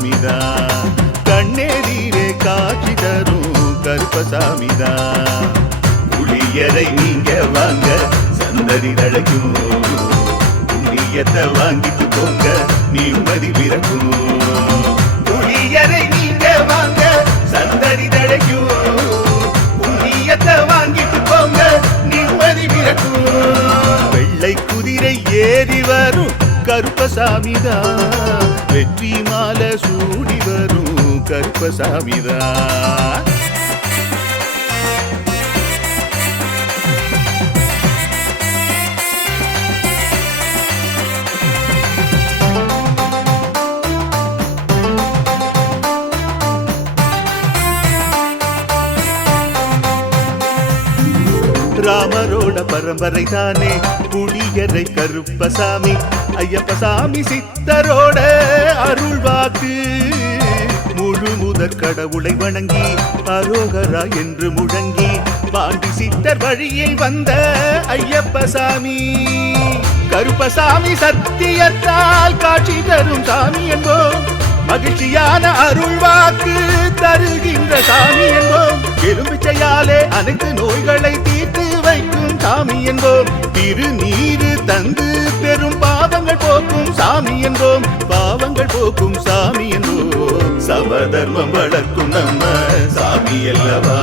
கருப்பசாமிதான். கண்ணெதிரே காட்சி தரும் கருப்பசாமிதான். புளியரை நீங்க வாங்க சந்ததி தழைக்கும், புண்ணியத்தை வாங்கிட்டு போங்க நிம்மதி பிறக்கும். புளியரை நீங்க வாங்க சந்ததி தழைக்கும், புண்ணியத்தை வாங்கிட்டு போங்க நிம்மதி பிறக்கும். வெள்ளை குதிரை ஏறி வரும் கருப்பசாமிதான், வெற்றி மாலை சூடி வரும் கருப்பசாமிதான். ராமரோட பரம்பரை தானே புளியரை கருப்பசாமி. ஐயப்பசாமி சித்தரோட அருள்வாக்கு, முழு முதற் கடவுளை வணங்கி அரோகரா என்று முழங்கி பாண்டி சித்தர் வழியில் வந்த ஐயப்பசாமி. கருப்பசாமி சத்தியத்தால் காட்சி தரும் சாமி என்போம், மகிழ்ச்சியான அருள்வாக்கு தருகின்ற சாமி என்போம். எலும்பிச்சையாலே அனைத்து நோய்களை தீர்த்து வைக்கும் சாமி என்போம். திருநீரு தந்து பெரும் பாவங்கள் போக்கும் சாமி என்போம், பாவங்கள் போக்கும் சாமி என்போம். சமதர்மம் வளர்க்கும் நம்ம சாமி அல்லவா,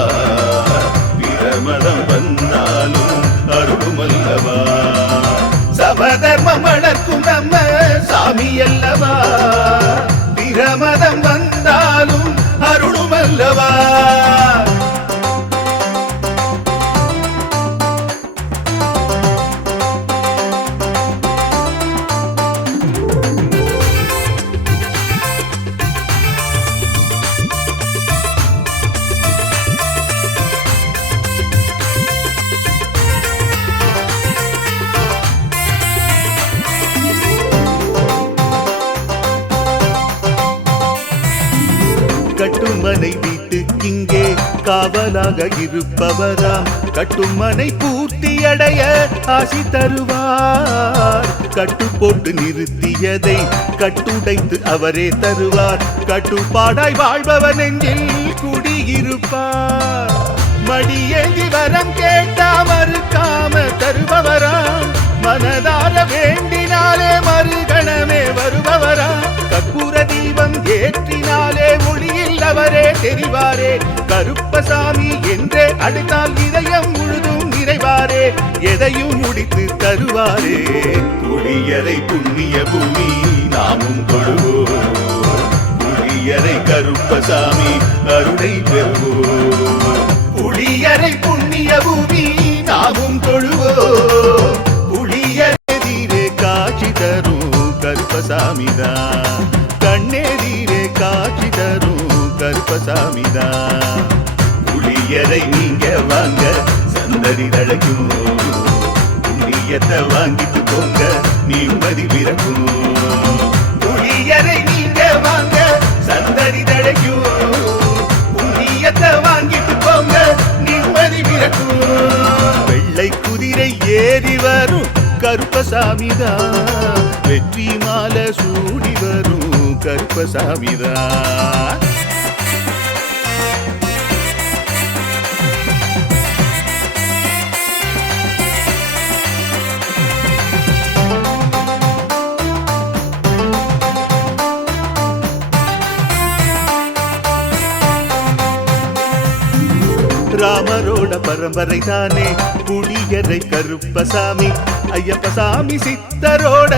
பிரமதம் வந்தாலும் அருளும் அல்லவா. சமதர்மம் வளர்க்கும் நம்ம சாமி அல்லவா, பிரமதம் வந்தாலும் அருளும் அல்லவா. கட்டுமனை வீட்டுக்கிங்கே காவலாக இருப்பவராம், கட்டுமனை பூர்த்தியடைய ஆசி தருவார். கட்டு போட்டு நிறுத்தியதை கட்டுடைத்து அவரே தருவார். கட்டுப்பாடாய் வாழ்பவன் நெஞ்சில் குடியிருப்பார். மடியேந்தி வரம் கேட்டா மறுக்காம தருபவராம், மனதார வேண்டினாலே மறுகணமே வருபவராம். கற்பூர தீபம் ஏற்றினாலே ஒளியில் அவரே தெரிவாரே. கருப்பசாமி என்றே அழைத்தால் இதயம் முழுதும் நிறைவாரே, எதையும் முடித்து தருவாரே. புளியரை புண்ணிய பூமி நாமும் தொழுவோம், புளியரை கருப்பசாமி அருளை பெறுவோம். புளியரை புண்ணிய பூமி நாமும் தொழுவோம், புளியரெதிரே காட்சி தரும் கருப்பசாமிதான். கண்ணெதிரே காட்சி தரும் கருப்பசாமிதான். புளியரை நீங்க வாங்க சந்ததி தழைக்கும், புண்ணியத்தை வாங்கிட்டு போங்க நிம்மதி பிறக்கும். புளியரை நீங்க வாங்க சந்ததி தழைக்கும், புண்ணியத்தை வாங்கிட்டு போங்க நிம்மதி பிறக்கும். வெள்ளை குதிரை ஏறி வரும் கருப்பசாமிதான், வெற்றி மாலை சூடி வரும் கருப்பசாமிதான். ராமரோட பரம்பரை தானே புளியரை கருப்பசாமி. ஐயப்பசாமி சித்தரோட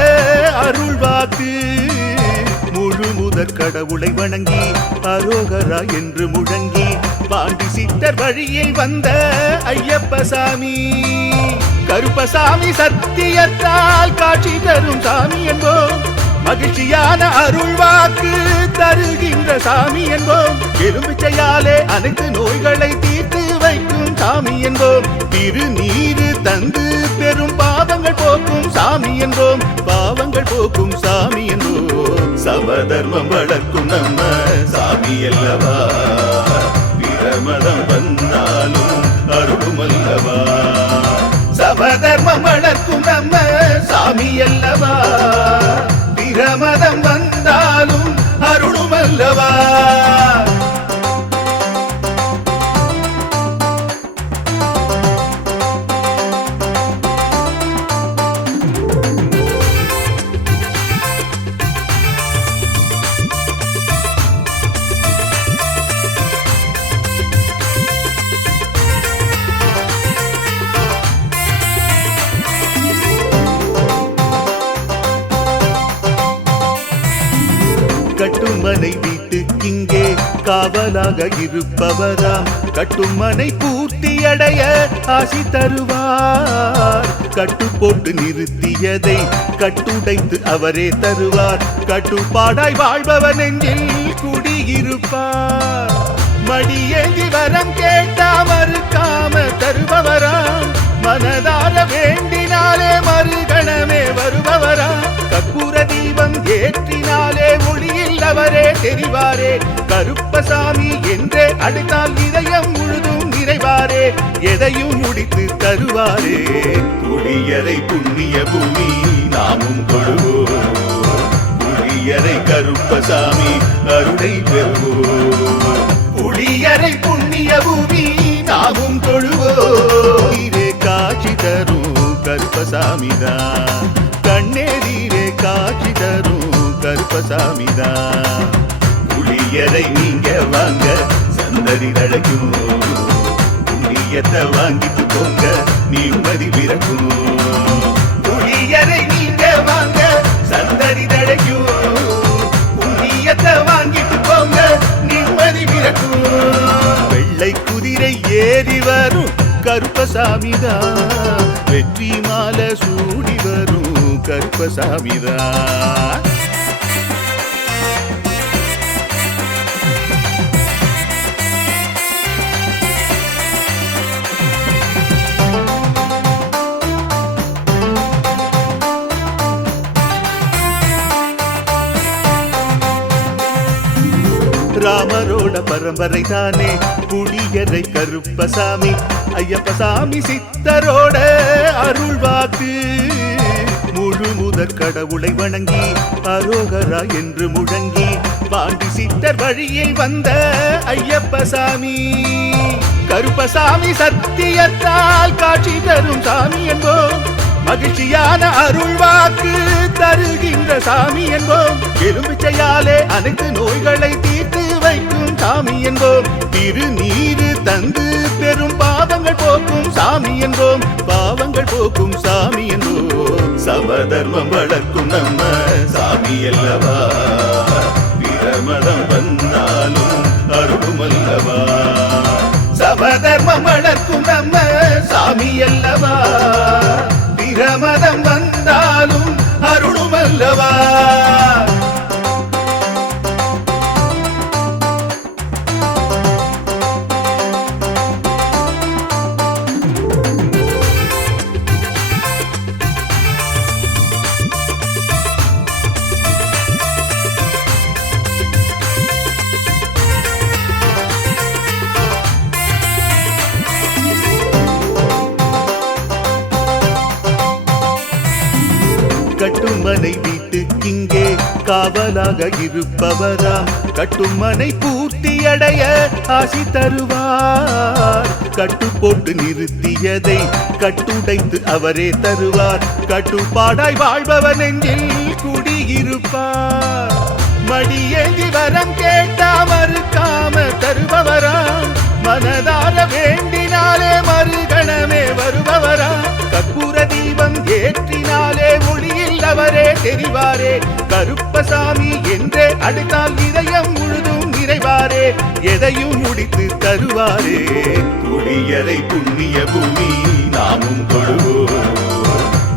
அருள்வாக்கு, முழு முதற் கடவுளை வணங்கி அரோகரா என்று முழங்கி பாண்டி சித்தர் வழியில் வந்த ஐயப்பசாமி. கருப்பசாமி சத்தியத்தால் காட்சி தரும் சாமி என்போம், மகிழ்ச்சியான அருள்வாக்கு தருகின்ற சாமி என்போம். எலும்பிச்சையாலே அனைத்து நோய்களை தீர்த்து வைக்கும் சாமி என்போம். திருநீரு தந்து பெரும் பாவங்கள் போக்கும் சாமி என்போம், பாவங்கள் போக்கும் சாமி என்போம். சமதர்மம் வளர்க்கும் நம்ம சாமி அல்லவா, பிரமதம் வந்தாலும் அருளும் அல்லவா. சமதர்மம் வளர்க்கும் நம்ம சாமி அல்லவா, பிரமதம் வந்தாலும் அருளும் அல்லவா. கட்டுமனை வீட்டுக்கிங்கே காவலாக இருப்பவராம் கட்டுமனை பூர்த்தியடைய ஆசி தருவார் கட்டு போட்டு நிறுத்தியதை கட்டுடைத்து அவரே தருவார் கட்டுப்பாடாய் வாழ்பவன் நெஞ்சில் குடியிருப்பார் மடியேந்தி வரம் கேட்டா மறுக்காம தருபவராம் மனதார வேண்டினாலே மறுகணமே வருபவரா கற்பூர தீபம் ஏற்றினாலே ஒளியில் அவரே தெரிவாரே கருப்பசாமி என்றே அழைத்தால் இதயம் முழுதும் நிறைவாரே எதையும் முடித்து தருவாரே குடியரை புண்ணிய பூமி நாமும் கொள்வோம் குடியரை கருப்பசாமி அருளை பெறுவோம் குடியரை புண்ணிய பூமி நாமும் தொழுவோம் காட்சி தரும் கருப்பசாமிதான் கண்ணேரீரே காட்சி தரும் கருப்பசாமிதான் புளியரை நீங்க வாங்க சந்ததி தழைக்கும் புண்ணியத்தை வாங்கிட்டு போங்க நிம்மதி பிறக்கும் புளியரை நீங்க வாங்க சந்ததி தழைக்கும் புண்ணியத்தை வாங்கிட்டு போங்க நிம்மதி பிறக்கும் வெள்ளை குதிரை ஏறி வரும் கருப்பசாமிதான் வெற்றி மாலை சூடி வரும் கருப்பசாமிதான் ராமரோட பரம்பரை தானே புளியரை கருப்பசாமி ஐயப்பசாமி சித்தரோட அருள்வாக்கு முழு முதற் கடவுளை வணங்கி அரோகரா என்று முழங்கி பாண்டி சித்தர் வழியில் வந்த ஐயப்பசாமி கருப்பசாமி சத்தியத்தால் காட்சி தரும் சாமி என்போம் மகிழ்ச்சியான அருள்வாக்கு தருகின்ற சாமி என்போம் எலும்பிச்சையாலே அனைத்து நோய்களை தீர்த்து வைக்கும் சாமி என்போம் திருநீரு தந்து பெரும் பாவங்கள் போக்கும் சாமி என்போம் பாவங்கள் போக்கும் சாமி என்போம் சமதர்மம் வளர்க்கும் நம்ம சாமி அல்லவா பிரமதம் வந்தாலும் அருளும் அல்லவா சமதர்மம் வளர்க்கும் நம்ம சாமி அல்லவா பிரமதம் வந்தாலும் அருளும் அல்லவா கட்டுமனை வீட்டுக்கிங்கே காவலாக இருப்பவராம் கட்டுமனை பூர்த்தியடைய ஆசி தருவார் கட்டு போட்டு நிறுத்தியதை கட்டுடைத்து அவரே தருவார் கட்டுப்பாடாய் வாழ்பவன் நெஞ்சில் குடியிருப்பார் மடியேந்தி வரம் கேட்டா மறுக்காம தருபவராம் மனதார வேண்டினாலே மறுகணமே வருபவரா கற்பூர தீபம் ஏற்றினாலே ஒளியில் அவரே தெரிவாரே கருப்பசாமி என்றே அழைத்தால் இதயம் முழுதும் நிறைவாரே எதையும் முடித்து தருவாரே குடியரை புண்ணிய பூமி நாமும் கொள்வோம்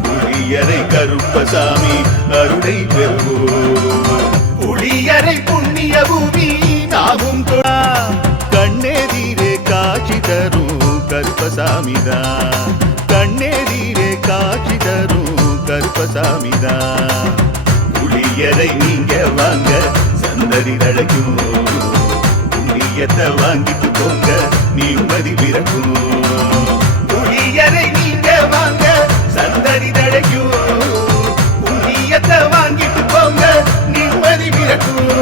குடியரை கருப்பசாமி அருளை பெறுவோம் குடியரை புண்ணிய பூமி நாமும் கண்ணேரீரே காட்சி தரும் கருப்பசாமிதான் கண்ணேரீரே காட்சி தரும் கருப்பசாமிதான் புளியரை நீங்க வாங்க சந்ததி தழைக்கும் புண்ணியத்தை வாங்கிட்டு போங்க நிம்மதி பிறக்கும் புளியரை நீங்க வாங்க சந்ததி தழைக்கும் புண்ணியத்தை வாங்கிட்டு போங்க நிம்மதி பிறக்கும்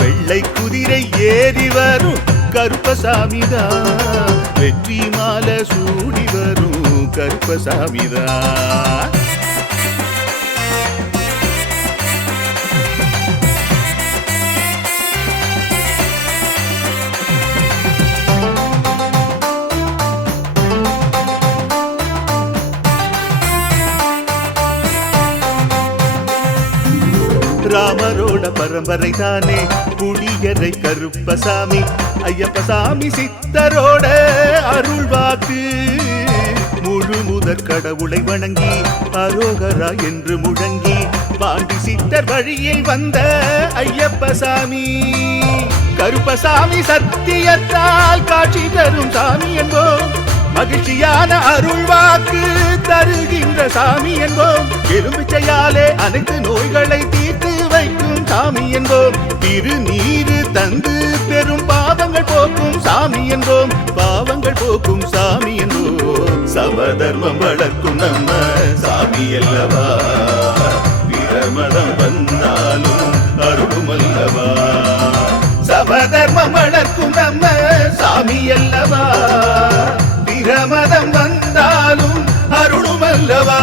வெள்ளை குதிரை ஏறி வரும் கருப்பசாமிதான் வெற்றி மாலை சூடி வரும் கருப்பசாமிதான் ராமரோட பரம்பரை தானே புளியரை கருப்பசாமி ஐயப்பசாமி சித்தரோட அருள்வாக்கு முழு முதற் கடவுளை வணங்கி அரோகரா என்று முழங்கி பாண்டி சித்தர் வழியில் வந்த ஐயப்பசாமி கருப்பசாமி சத்தியத்தால் காட்சி தரும் சாமி என்போம் மகிழ்ச்சியான அருள்வாக்கு தருகின்ற சாமி என்போம் எலும்பிச்சையாலே அனைத்து நோய்களை தீர்த்து வைக்கும் சாமி என்போம் திருநீரு தந்து பெரும் பாவங்கள் போக்கும் சாமி என்போம் பாவங்கள் போக்கும் சாமி என்போம் சமதர்மம் வளர்க்கும் நம்ம சாமி அல்லவா பிரமதம் வந்தாலும் அருளும் அல்லவா சமதர்மம் வளர்க்கும் நம்ம சாமி அல்லவா பிரமதம் வந்தாலும் அருளும் அல்லவா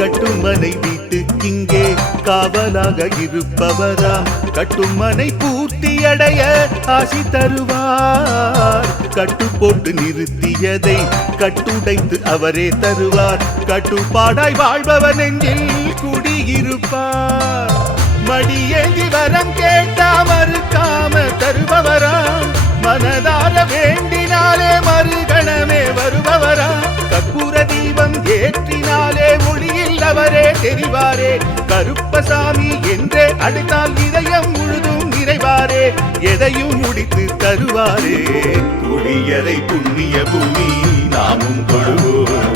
கட்டுமனை வீட்டுக்கிங்கே காவலாக இருப்பவராம் கட்டுமனை பூர்த்தியடைய ஆசி தருவார் கட்டு போட்டு நிறுத்தியதை கட்டுடைத்து அவரே தருவார் கட்டுப்பாடாய் வாழ்பவர் நெஞ்சில் குடியிருப்பார் மடியேந்தி வரம் கேட்டா மறுக்காம தருபவராம் மனதார வேண்டினாலே மறுகணமே வருபவரா கற்பூர தீபம் ஏற்றினாலே ஒளியில் அவரே தெரிவாரே கருப்பசாமி என்றே அழைத்தால் இதயம் முழுதும் நிறைவாரே எதையும் முடித்து தருவாரே புளியரை புண்ணிய பூமி நாமும் தொழுவோம்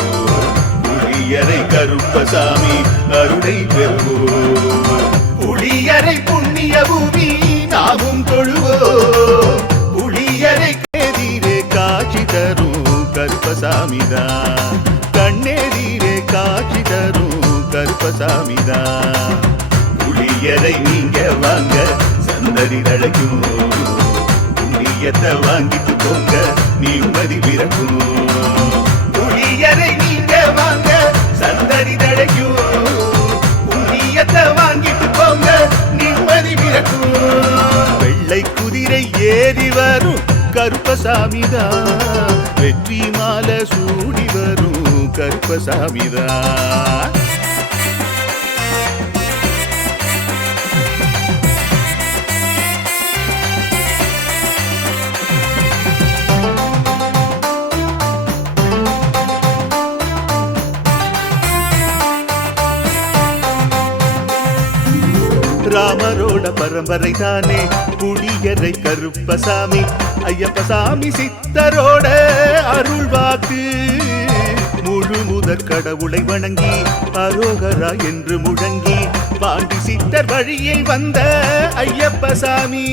புளியரை கருப்பசாமி அருளை பெறுவோம் புளியரை புண்ணிய பூமி நாமும் தொழுவோம் புளியரை எதிரே காட்சி தரும் கருப்பசாமிதான் கண்ணெதிரே காட்சி தரும் கருப்பசாமிதான் புளியரை நீங்க வாங்க சந்ததி தழைக்கும் புண்ணியத்தை வாங்கிட்டு போங்க நிம்மதி பிறக்கும் புளியரை நீங்க வாங்க சந்ததி தழைக்கும் புண்ணியத்தை வாங்கிட்டு போங்க நிம்மதி பிறக்கும் வெள்ளை குதிரை ஏறி வரும் கருப்பசாமிதான் வெற்றி மாலை சூடி வரும் கருப்பசாமிதான் ராமரோட பரம்பரை தானே புளியரை கருப்பசாமி ஐயப்பசாமி சித்தரோட அருள்வாக்கு முழு முதற் கடவுளை வணங்கி அரோகரா என்று முழங்கி பாண்டி சித்தர் வழியில் வந்த ஐயப்பசாமி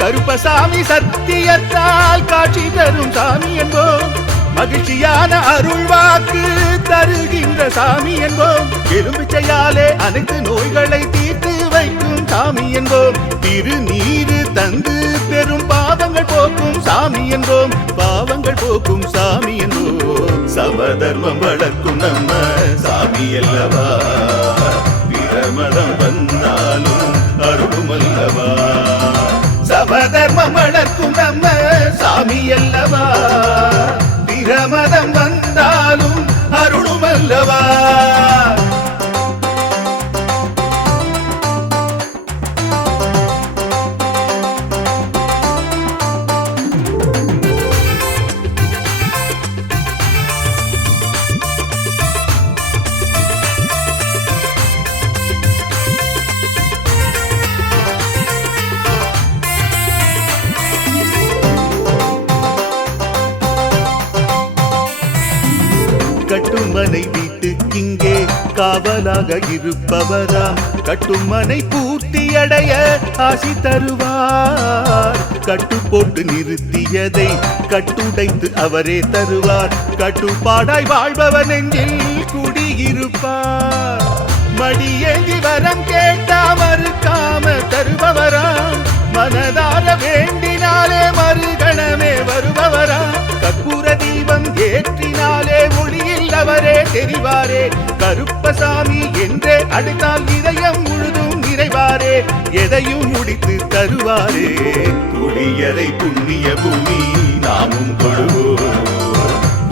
கருப்பசாமி சத்தியத்தால் காட்சி தரும் சாமி என்போம் மகிழ்ச்சியான அருள்வாக்கு தருகின்ற சாமி என்போம் எலும்பிச்சையாலே அனைத்து நோய்களை தீர்த்து வைக்கும் சாமி என்போம் திருநீரு தந்து பெரும் பாவங்கள் போக்கும் சாமி என்போம் பாவங்கள் போக்கும் சாமி என்போம் சமதர்மம் வளர்க்கும் நம்ம சாமி அல்லவா பிரமதம் வந்தாலும் அருளும் அல்லவா சமதர்மம் வளர்க்கும் நம்ம சாமி அல்லவா பிரமதம் வந்தாலும் அருளும் அல்லவா கட்டுமனை வீட்டுக்கிங்கே காவலாக இருப்பவராம் கட்டுமனை பூர்த்தியடைய ஆசி தருவார் கட்டு போட்டு நிறுத்தியதை கட்டுடைத்து அவரே தருவார் கட்டுப்பாடாய் வாழ்பவர் நெஞ்சில் குடியிருப்பார் மடியேந்தி வரம் கேட்டா மறுக்காம தருபவராம் தெரிவாரே. கருப்பசாமி என்றே அழைத்தால் இதயம் முழுதும் நிறைவாரே. எதையும் முடித்து தருவாரே. குளியரை புண்ணிய பூமி நாமும் தொழுவோம்.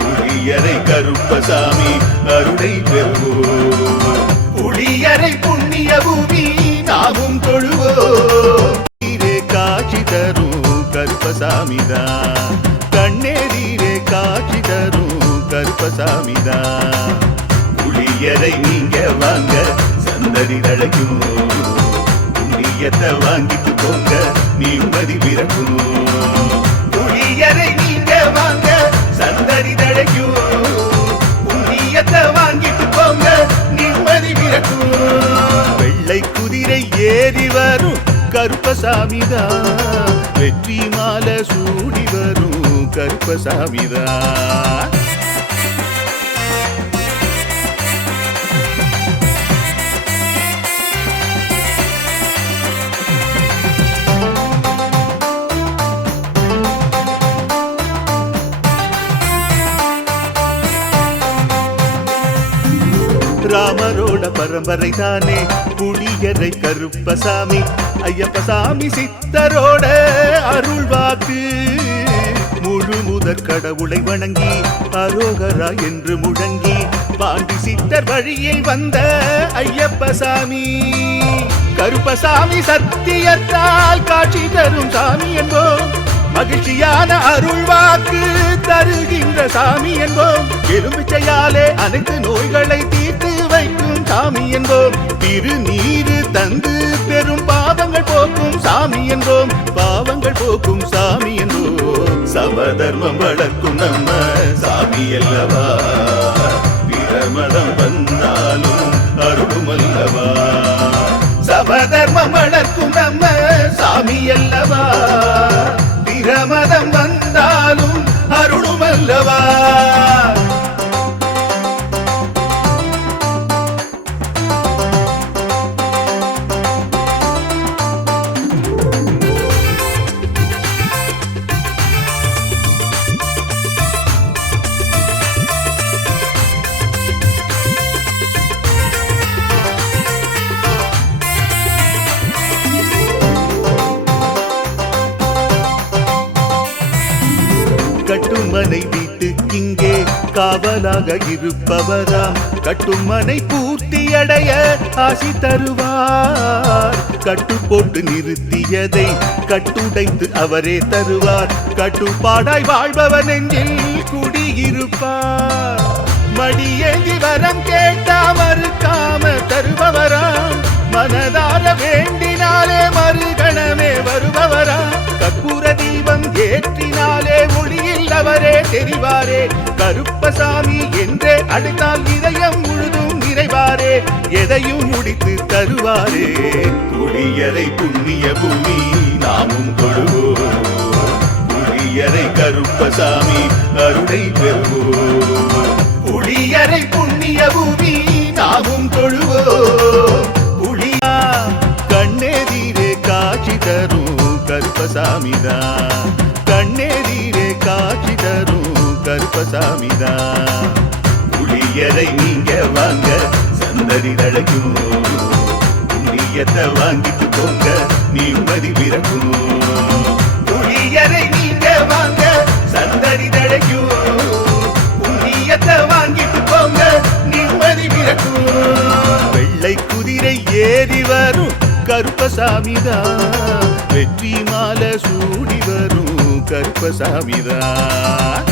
குளியரை கருப்பசாமி அருளை பெறுவோம். குளியரை புண்ணிய பூமி நாமும் தொழுவோம். காட்சி தரும் கருப்பசாமிதான். கண்ணேரீரே காட்சி தரும் கருப்பசாமிதான். குளியரை நீங்க வாங்க சந்ததி தழைக்கும். புண்ணியத்தை வாங்கிட்டு போங்க நிம்மதி பிறக்கும். குளியரை நீங்க வாங்க சந்ததி தழைக்கும். புண்ணியத்தை வாங்கிட்டு போங்க நிம்மதி பிறக்கும். வெள்ளை குதிரை ஏறி வரும் கருப்பசாமிதான். வெற்றி மாலை சூடி வரும் கருப்பசாமிதான். ராமரோட பரம்பரை தானே புளியரை கருப்பசாமி. ஐயப்பசாமி சித்தரோட அருள்வாக்கு. முழு முதற் கடவுளை வணங்கி அரோகரா என்று முழங்கி பாண்டி சித்தர் வழியில் வந்த ஐயப்பசாமி. கருப்பசாமி சத்தியத்தால் காட்சி தரும் சாமி என்போம். மகிழ்ச்சியான அருள்வாக்கு தருகின்ற சாமி என்போம். எலும்பிச்சையாலே அனைத்து நோய்களை தீர்த்து வைக்கும் சாமி என்போம். திருநீரு தந்து பெரும் பாவங்கள் போக்கும் சாமி என்போம். பாவங்கள் போக்கும் சாமி என்போம். சமதர்மம் வளர்க்கும் நம்ம சாமி அல்லவா. பிரமதம் வந்தாலும் அருளும் அல்லவா. சமதர்மம் வளர்க்கும் நம்ம சாமி அல்லவா. பிரமதம் வந்தாலும் அருளும் அல்லவா. கட்டுமனை வீட்டுக்கிங்கே காவலாக இருப்பவராம். கட்டுமனை பூர்த்தியடைய ஆசி தருவார். கட்டு போட்டு நிறுத்தியதை கட்டுடைத்து அவரே தருவார். கட்டுப்பாடாய் வாழ்பவர் நெஞ்சில் குடியிருப்பார். மடியேந்தி வரம் கேட்டா மறுக்காம தருபவராம். மனதார வேண்டினாலே மறுகணமே வருபவராம். கற்பூர தீபம் ஏற்றினாலே ஒளியில் அவரே தெரிவாரே. கருப்பசாமி என்றே அழைத்தால் இதயம் முழுதும் நிறைவாரே. எதையும் முடித்து தருவாரே. குளியரை புண்ணிய பூமி நாமும் தொழுவோம். குளியரை கருப்பசாமி அருளை பெறுவோம். குளியரை புண்ணிய பூமி நாமும் தொழுவோம். புளியா கண்ணேரீரே காட்சி தரும் கருப்பசாமிதான். கண்ணேரீரே காட்சி தரும் கருப்பசாமிதான். குளியரை நீங்க வாங்க சந்ததி தழைக்கும். புண்ணியத்தை வாங்கிட்டு போங்க நிம்மதி பிறக்கும். குளியரை நீங்க வாங்க சந்ததி தழைக்கும். புண்ணியத்தை வாங்கிட்டு போங்க நிம்மதி பிறக்கும். வெள்ளை குதிரை ஏறி வரும் கருப்பசாமிதான். வெற்றி மாலை சூடி வரும் கருப்பசாமிதான்.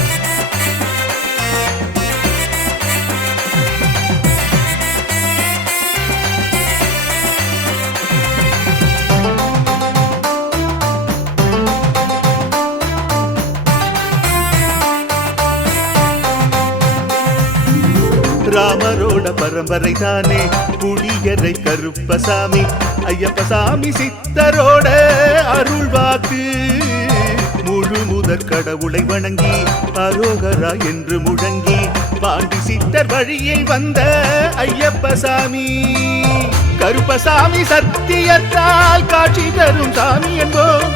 ராமரோட பரம்பரை தானே புளியரை கருப்பசாமி. ஐயப்பசாமி சித்தரோட அருள்வாக்கு. முழு முதற் கடவுளை வணங்கி அரோகரா என்று முழங்கி பாண்டி சித்தர் வழியில் வந்த ஐயப்பசாமி. கருப்பசாமி சத்தியத்தால் காட்சி தரும் சாமி என்போம்.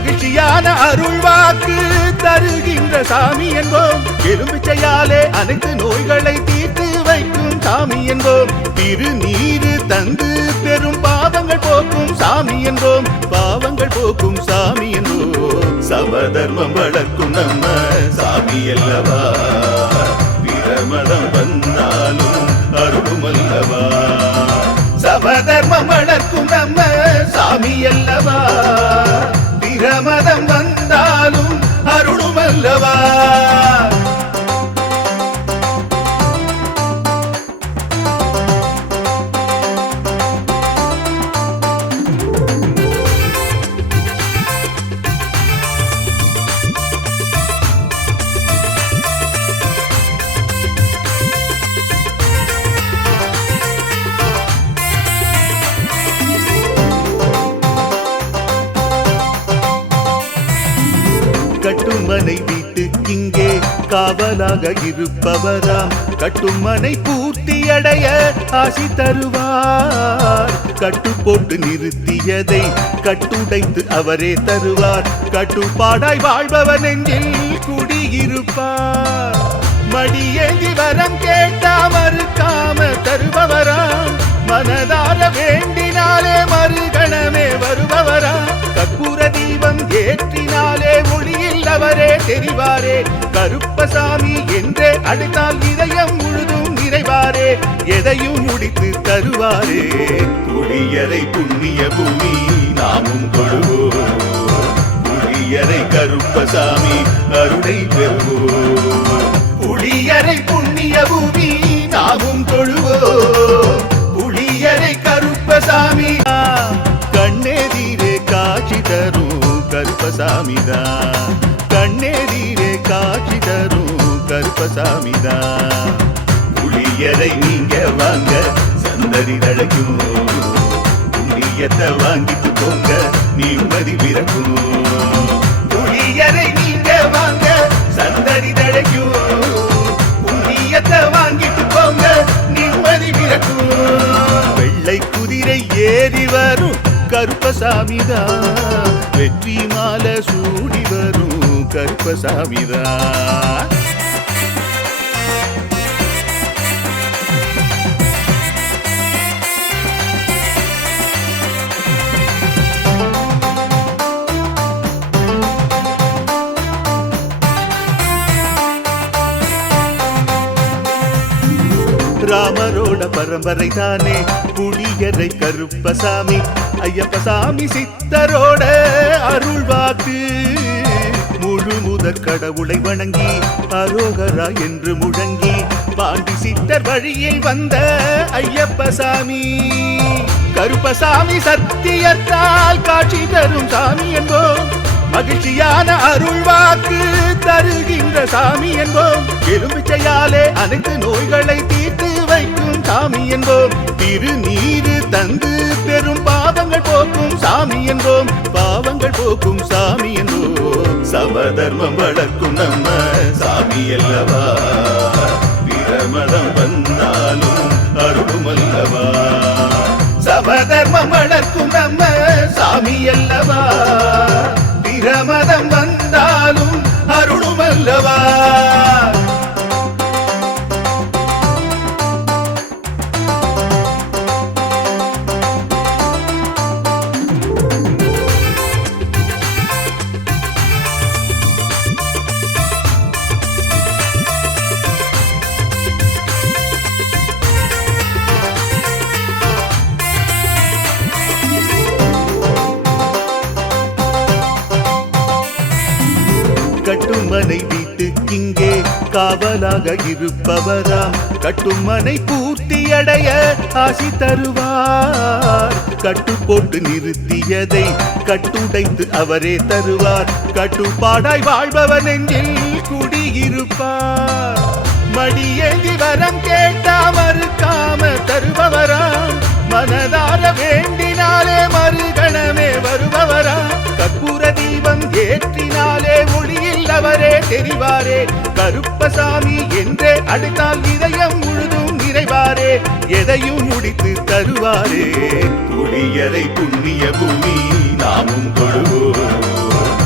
மகிழ்ச்சியான அருள்வாக்கு தருகின்ற சாமி என்போம். எலும்பிச்சையாலே அனைத்து நோய்களை தீர்த்து வைக்கும் சாமி என்போம். திருநீரு தந்து பெரும் பாவங்கள் போக்கும் சாமி என்போம். பாவங்கள் போக்கும் சாமி என்போம். சமதர்மம் வளர்க்கும் நம்ம சாமி அல்லவா, பிரமதம் வந்தாலும் அருளும் அல்லவா. சமதர்மம் வளர்க்கும் நம்ம சாமி அல்லவா, பிரமதம் வந்தாலும் அருளும் அல்லவா. கட்டுமனை வீட்டுக்கிங்கே காவலாக இருப்பவராம், கட்டுமனை பூர்த்தியடைய ஆசி தருவார். கட்டு போட்டு நிறுத்தியதை கட்டுடைத்து அவரே தருவார். கட்டுப்பாடாய் வாழ்பவன் நெஞ்சில் குடியிருப்பார். மடியேந்தி வரம் கேட்டா மறுக்காம தருபவராம், மனதார வேண்டினாலே மறுகணமே வருபவராம். கற்பூர தீபம் ஏற்றினாலே ஒளியில் அவரே தெரிவாரே. கருப்பசாமி என்றே அழைத்தால் இதயம் முழுதும் நிறைவாரே. எதையும் முடித்து தருவாரே. புளியரை புண்ணிய பூமி நாமும் தொழுவோம். புளியரை கருப்பசாமி அருளை பெறுவோம். புளியரை புண்ணிய பூமி நாமும் தொழுவோம். புளியரை கருப்பசாமி கண்ணெதிரே காட்சி தரும் கருப்பசாமிதான். கண்ணெதிரே காட்சி தரும் கருப்பசாமிதான். புளியரை நீங்க வாங்க சந்ததி தழைக்கும். புண்ணியத்தை வாங்கிட்டு போங்க நிம்மதி பிறக்கும். புளியரை நீங்க வாங்க சந்ததி தழைக்கும். புண்ணியத்தை வாங்கிட்டு போங்க நிம்மதி பிறக்கும். வெள்ளை குதிரை ஏறி வரும் கருப்பசாமிதான். வெற்றி மாலை சூடி வரும் கருப்பசாமிதான். ராமரோட பரம்பரை தானே புளியரை கருப்பசாமி. ஐயப்பசாமி சித்தரோட அருள்வாக்கு. முழு முதற் கடவுளை வணங்கி அரோகரா என்று முழங்கி பாண்டி சித்தர் வழியில் வந்த ஐயப்பசாமி. கருப்பசாமி சத்தியத்தால் காட்சி தரும் சாமி என்போம். மகிழ்ச்சியான அருள்வாக்கு தருகின்ற சாமி என்போம். எலும்பிச்சையாலே அனைத்து நோய்களை தீர்த்து வைக்கும் சாமி என்போம். திருநீரு தந்து பெரும் பாவங்கள் போக்கும் சாமி என்போம். பாவங்கள் போக்கும் சாமி என்போம். சமதர்மம் வளர்க்கும் நம்ம சாமி அல்லவா, பிரமதம் வந்தாலும் அருளும் அல்லவா. சமதர்மம் வளர்க்கும் நம்ம சாமி அல்லவா, பிரமதம் வந்தாலும் அருளும் அல்லவா. கட்டுமனை வீட்டுக்கிங்கே காவலாக இருப்பவராம், கட்டுமனை பூர்த்தியடைய ஆசி தருவார். கட்டு போட்டு நிறுத்தியதை கட்டுடைத்து அவரே தருவார். கட்டுப்பாடாய் வாழ்பவன் நெஞ்சில் குடியிருப்பார். மடியேந்தி வரம் கேட்டா மறுக்காம தருபவராம், மனதார வேண்டினாலே மறுகணமே வருபவராம். கற்பூர தீபம் ஏற்றினாலே ஒளியில் அவரே தெரிவாரே. கருப்பசாமி என்றே அழைத்தால் இதயம் முழுதும் நிறைவாரே. எதையும் முடித்து தருவாரே. புளியரை புண்ணிய பூமி நாமும் தொழுவோம்.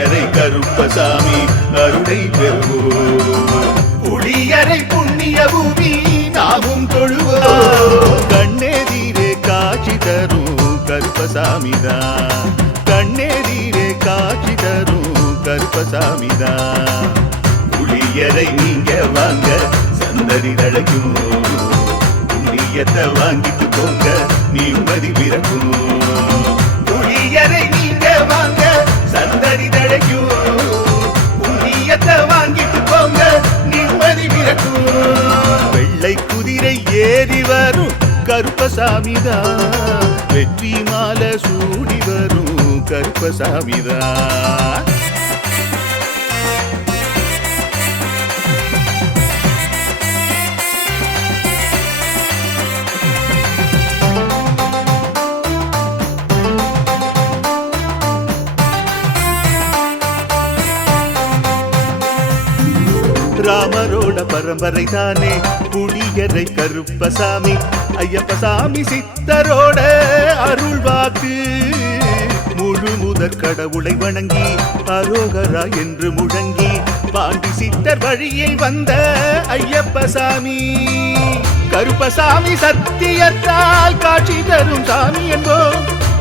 புளியரை கருப்பசாமி அருளை பெறுவோம். புளியரை புண்ணிய பூமி நாமும் தொழுவோம். கண்ணெதிரே காட்சி தரும் கருப்பசாமிதான், கண்ணெதிரே காட்சி தரும் கருப்பசாமிதான். புளியரை நீங்க வாங்க சந்ததி தழைக்கும், புண்ணியத்தை வாங்கிட்டு போங்க நிம்மதி பிறக்கும். புளியரை நீங்க வாங்க சந்ததி தழைக்கும், புண்ணியத்தை வாங்கிட்டு போங்க நிம்மதி பிறக்கும். வெள்ளை குதிரை ஏறி வரும் கருப்பசாமிதான், வெற்றி மாலை சூடி வரும் கருப்பசாமிதான். ராமரோட பரம்பரை தானே புளியரை கருப்பசாமி, ஐயப்பசாமி சித்தரோட அருள்வாக்கு. முழு முதற் கடவுளை வணங்கி அரோகரா என்று முழங்கி பாண்டி சித்தர் வழியை வந்த ஐயப்பசாமி. கருப்பசாமி சத்தியத்தால் காட்சி தரும் சாமி என்போம்,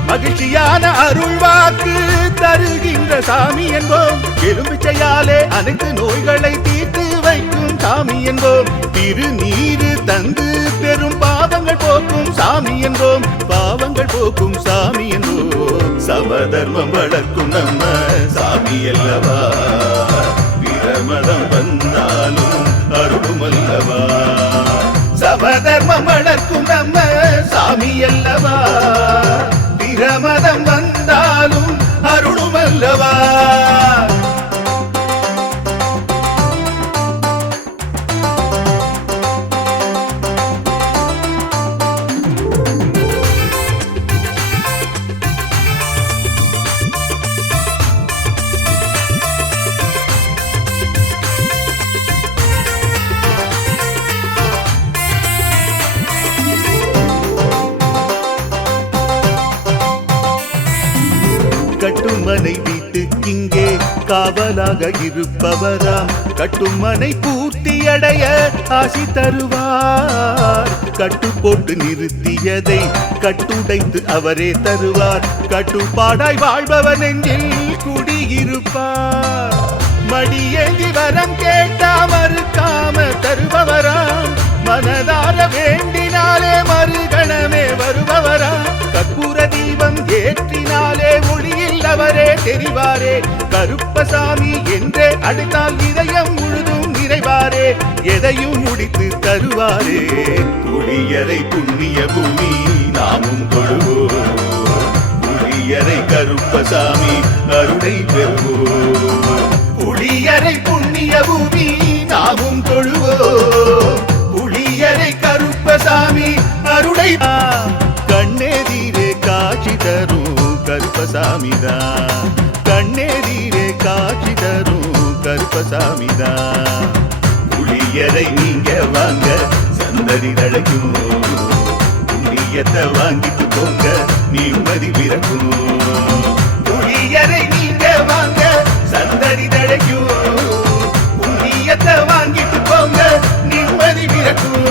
மகிழ்ச்சியான அருள்வாக்கு தருகின்ற சாமி என்போம். எலும்பிச்சையாலே அனைத்து நோய்களை தீர்த்து வைக்கும் சாமி என்போம். திருநீரு தந்து பெரும் பாவங்கள் போக்கும் சாமி என்போம், பாவங்கள் போக்கும் சாமி என்போம். சமதர்மம் வளர்க்கும் நம்ம சாமி அல்லவா, பிரமதம் வந்தாலும் அருளும் அல்லவா. சமதர்மம் வளர்க்கும் நம்ம சாமி அல்லவா, பிரமதம் வந்தாலும் அருளும் அல்லவா. கட்டுமனை வீட்டுக்கிங்கே காவலாக இருப்பவராம், கட்டுமனை பூர்த்தியடைய ஆசி தருவார். கட்டு போட்டு நிறுத்தியதை கட்டுடைத்து அவரே தருவார், கட்டுப்பாடாய் வாழ்பவர் நெஞ்சில் குடியிருப்பார். மடியேந்தி வரம் கேட்டா மறுக்காம தருபவராம், மனதார வேண்டினாலே மறுகணமே வருபவராம். கற்பூர தீபம் ஏற்றினாலே ஒளியில் அவரே தெரிவாரே, கருப்பசாமி என்றே அழைத்தால் இதயம் முழுதும் நிறைவாரே, எதையும் முடித்து தருவாரே. புளியரை புண்ணிய பூமி நாமும் தொழுவோம், புளியரை கருப்பசாமி அருளை பெறுவோம். புளியரை புண்ணிய பூமி நாமும் தொழுவோம், புளியரை கருப்பசாமி அருளை. கண்ணெதிரே காட்சி தரும் கருப்பசாமிதான், கண்ணெதிரே காட்சி தரும் கருப்பசாமிதான். புளியரை நீங்க வாங்க சந்ததி தழைக்கும், புண்ணியத்தை வாங்கிட்டு போங்க நிம்மதி பிறக்கும். புளியரை நீங்க வாங்க சந்ததி தழைக்கும், புண்ணியத்தை வாங்கிட்டு போங்க நிம்மதி பிறக்கும்.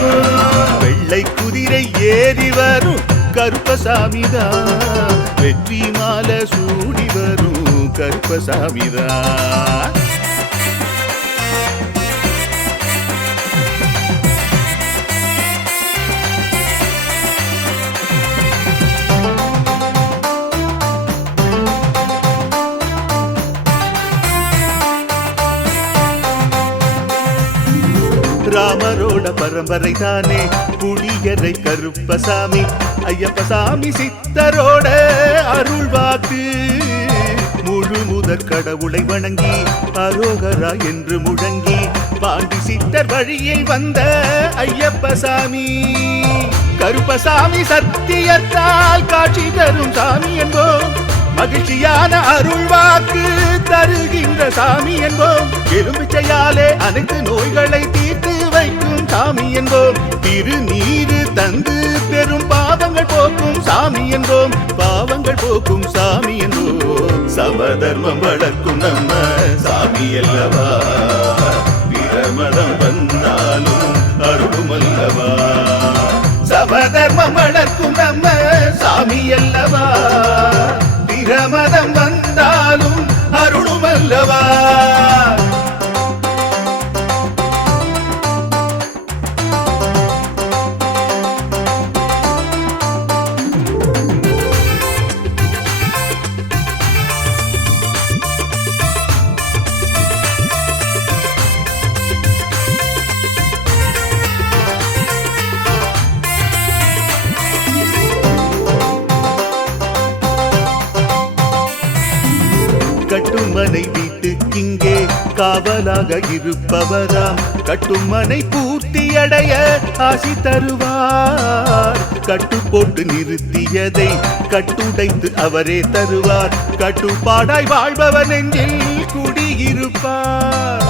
வெள்ளை குதிரை ஏறி வரும் கருப்பசாமிதான், வெற்றி மாலை சூடி வரும் கருப்பசாமிதான். ராமரோட பரம்பரை தானே புளியரை கருப்பசாமி, ஐயப்பசாமி சித்தரோட அருள்வாக்கு. முழு முதற் கடவுளை வணங்கி அரோகரா என்று முழங்கி பாண்டி சித்தர் வழியை வந்த ஐயப்பசாமி. கருப்பசாமி சத்தியத்தால் காட்சி தரும் சாமி என்போம், மகிழ்ச்சியான அருள்வாக்கு தருகின்ற சாமி என்போம். எலும்பிச்சையாலே அனைத்து நோய்களை தீர்த்து வைக்கும் சாமி என்போம். திருநீரு தந்து பெரும் பாவங்கள் போக்கும் சாமி என்போம். பாவங்கள் போக்கும் சாமி என்போம். சமதர்மம் வளர்க்கும் நம்ம சாமி அல்லவா. பிரமதம் வந்தாலும் அருளும் அல்லவா. சமதர்மம் வளர்க்கும் நம்ம சாமி அல்லவா. பிரமதம் வந்தாலும் அருளும் அல்லவா. கட்டுமனை வீட்டுக்கிங்கே காவலாக இருப்பவராம். கட்டுமனை பூர்த்தியடைய ஆசி தருவார். கட்டு போட்டு நிறுத்தியதை கட்டுடைத்து அவரே தருவார். கட்டுப்பாடாய் வாழ்பவர் நெஞ்சில் குடியிருப்பார்.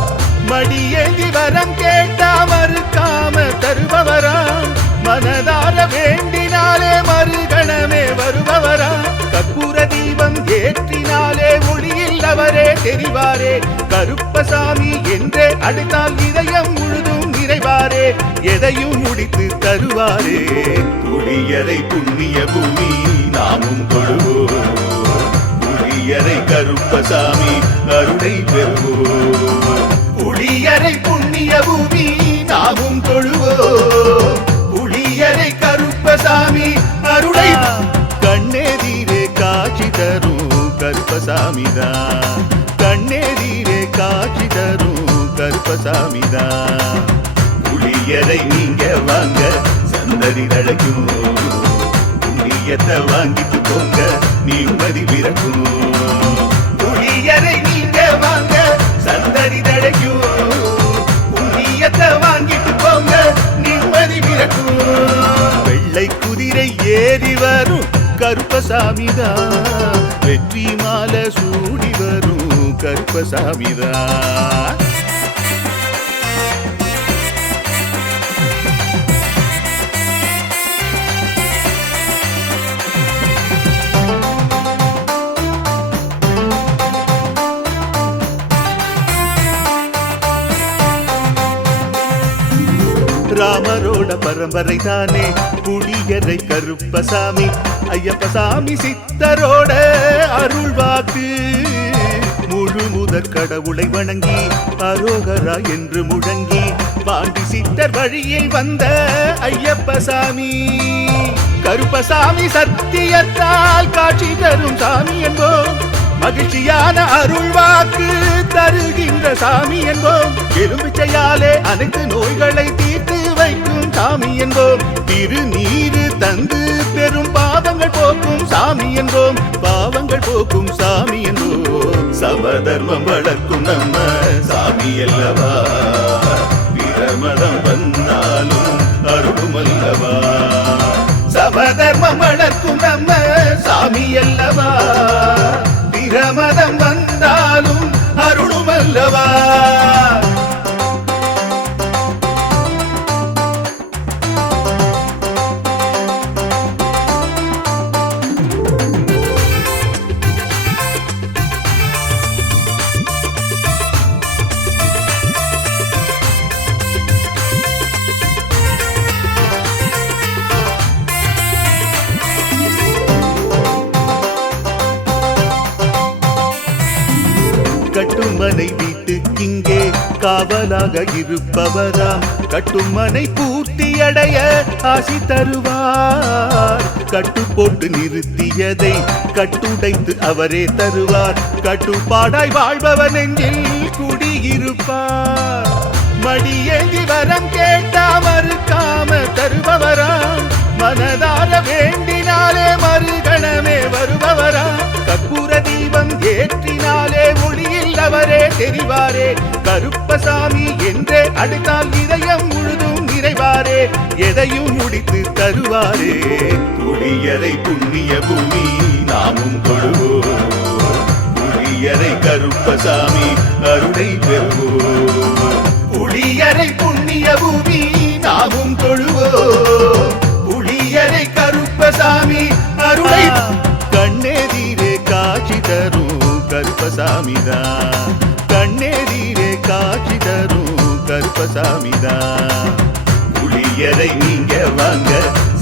மடியேந்தி வரம் கேட்டா மறுக்காம தருபவராம். மனதார வேண்டினாலே மறுகணமே வருபவராம். கற்பூர தீபம் ஏற்றினாலே ஒளியில் அவரே தெரிவாரே. கருப்பசாமி என்றே அழைத்தால் இதயம் முழுதும் நிறைவாரே. எதையும் முடித்து தருவாரே. புளியரை புண்ணிய பூமி நாமும் தொழுவோம். புளியரை கருப்பசாமி அருளை பெறுவோம். புளியரை புண்ணிய பூமி நாமும் தொழுவோம். புளியரை கருப்பசாமி அருளை. கண்ணெதிரே காட்சி தரும் கருப்பசாமிதான். கண்ணெதிரே காட்சி தரும் கருப்பசாமிதான். புளியரை நீங்க வாங்க சந்ததி தழைக்கும். புண்ணியத்தை வாங்கிட்டு போங்க நிம்மதி பிறக்கும். புளியரை நீங்க வாங்க சந்ததி தழைக்கும். புண்ணியத்தை வாங்கிட்டு போங்க நிம்மதி பிறக்கும். வெள்ளை குதிரை ஏறி வரும் கருப்பசாமிதான். வெற்றி மாலை சூடி வரும் கருப்பசாமிதான். ராமரோட பரம்பரை தானே புளியரை கருப்பசாமி. ஐயப்பசாமி சித்தரோட அருள் வாக்கு. முழு முதற் கடவுளை வணங்கி அரோகரா என்று முழங்கி பாண்டி சித்தர் வழியில் வந்த ஐயப்பசாமி. கருப்பசாமி சத்தியத்தால் காட்சி தரும் சாமி என்போம். மகிழ்ச்சியான அருள் வாக்கு தருகின்ற சாமி என்போம். எலும்பிச்சையாலே அனைத்து நோய்களை தீர்த்து வைக்கும் சாமி என்போம். திருநீரு தந்து பெரும் பாவங்கள் போக்கும் சாமி என்போம். பாவங்கள் போக்கும் சாமி என்போம். சமதர்மம் வளர்க்கும் நம்ம சாமி அல்லவா. பிரமதம் வந்தாலும் அருளும் அல்லவா. சமதர்மம் வளர்க்கும் நம்ம சாமி அல்லவா. பிரமதம் வந்தாலும் அருளும் அல்லவா. கட்டுமனை வீட்டுக்கிங்கே காவலாக இருப்பவராம். கட்டுமனை பூர்த்தியடைய ஆசி தருவார். கட்டு போட்டு நிறுத்தியதை கட்டுடைத்து அவரே தருவார். கட்டுப்பாடாய் வாழ்பவர் நெஞ்சில் குடியிருப்பார். மடியேந்தி வரம் கேட்டா மறுக்காம தருபவராம். மனதார வேண்டினாலே மறுகணமே வருபவராம். கற்பூர தீபம் ஏற்றினாலே ஒளியில் அவரே தெரிவாரே. கருப்பசாமி என்றே அழைத்தால் இதயம் முழுதும் நிறைவாரே. எதையும் முடித்து தருவாரே. புளியரை புண்ணிய பூமி நாமும் தொழுவோம். புளியரை கருப்பசாமி அருளை பெறுவோம். புளியரை புண்ணிய பூமி கருப்பசாமி அருளை கண்ணெதிரே காட்சி தரும் கருப்பசாமிதான் கண்ணெதிரே காட்சி தரும் கருப்பசாமிதான் புளியரை நீங்க வாங்க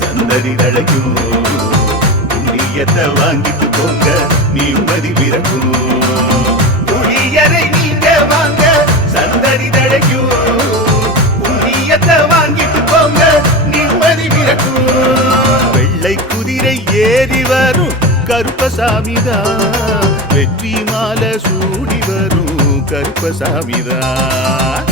சந்ததி தழைக்கும் புண்ணியத்தை வாங்கிட்டு போங்க நிம்மதி பிறக்கும் புளியரை நீங்க வாங்க சந்ததி தழைக்கும் புண்ணியத்தை வாங்கிட்டு போங்க நிம்மதி பிறக்கும் வெள்ளை குதிரை ஏறி வரும் கருப்பசாமிதான் வெற்றி மாலை சூடி வரும் கருப்பசாமிதான்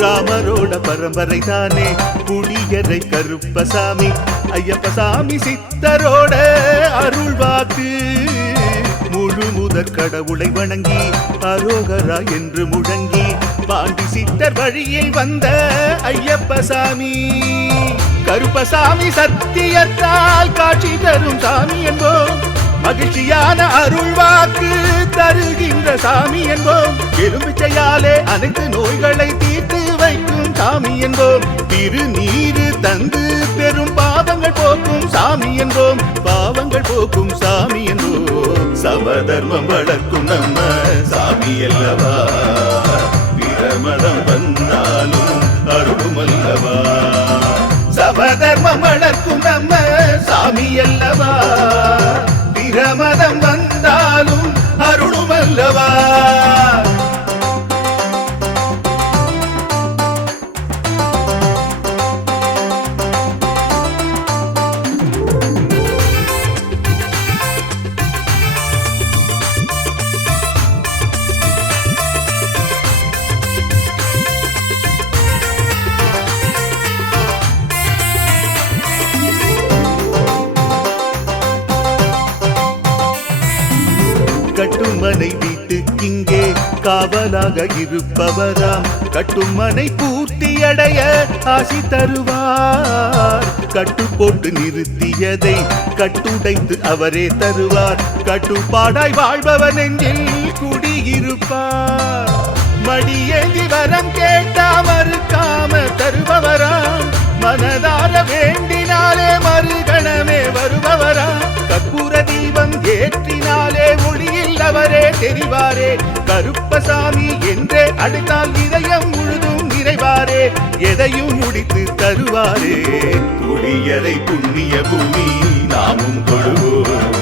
ராமரோட பரம்பரை தானே புளியரை கருப்பசாமி ஐயப்பசாமி சித்தரோட அருள் வாக்கு முழு முதற் கடவுளை வணங்கி அரோகரா என்று முழங்கி பாண்டி சித்தர் வழியில் வந்த ஐயப்பசாமி கருப்பசாமி சத்தியத்தால் காட்சி தரும் சாமி என்போம் மகிழ்ச்சியான அருள் வாக்கு தருகின்ற சாமி என்போம் எலுமிச்சையாலே அனைத்து நோய்களை தீர்த்து வைக்கும் சாமி என்போம் திருநீரு தந்து பெரும் பாவங்கள் போக்கும் சாமி என்போம் பாவங்கள் போக்கும் சாமி என்போம் சமதர்மம் வளர்க்கும் நம்ம சாமி அல்லவா பிரமதம் வந்தாலும் அருளும் அல்லவா சமதர்மம் வளர்க்கும் நம்ம சாமி அல்லவா பிரமதம் வந்தாலும் அருளும் அல்லவா கட்டுமனை வீட்டுக்கிங்கே காவலாக இருப்பவராம் கட்டுமனை பூர்த்தியடைய ஆசி தருவார் கட்டு போட்டு நிறுத்தியதை கட்டுடைத்து அவரே தருவார் கட்டுப்பாடாய் வாழ்பவர் நெஞ்சில் குடியிருப்பார் மடியேந்தி வரம் கேட்டா மறுக்காம தருபவராம் மனதார வேண்டினாலே மறுகணமே வருபவராம் கற்பூர தீபம் ஏற்றினாலே ஒளியில் அவரே தெரிவாரே கருப்பசாமி என்றே அழைத்தால் இதயம் முழுதும் நிறைவாரே எதையும் முடித்து தருவாரே புளியரை புண்ணிய பூமி நாமும் தொழுவோம்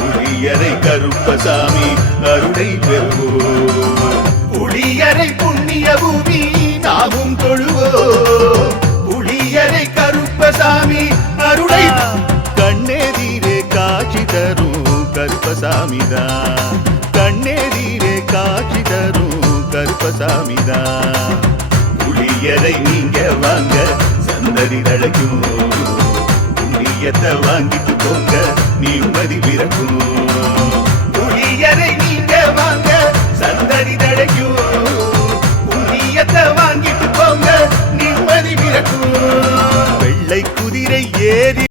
புளியரை கருப்பசாமி அருளை பெறுவோம் புளியரை புண்ணிய பூமி நாமும் தொழுவோம் புளியரை கருப்பசாமி அருளை கண்ணெதிரே காட்சி தரும் கருப்பசாமிதான் கண்ணெதிரே காட்சி தரும் கருப்பசாமிதான் புளியரை நீங்க வாங்க சந்ததி தழைக்கும் புண்ணியத்தை வாங்கிட்டு போங்க நிம்மதி பிறக்கும் புளியரை நீங்க வாங்க சந்ததி தழைக்கும் புண்ணியத்தை வாங்கிட்டு போங்க நிம்மதி பிறக்கும் வெள்ளை குதிரை ஏறி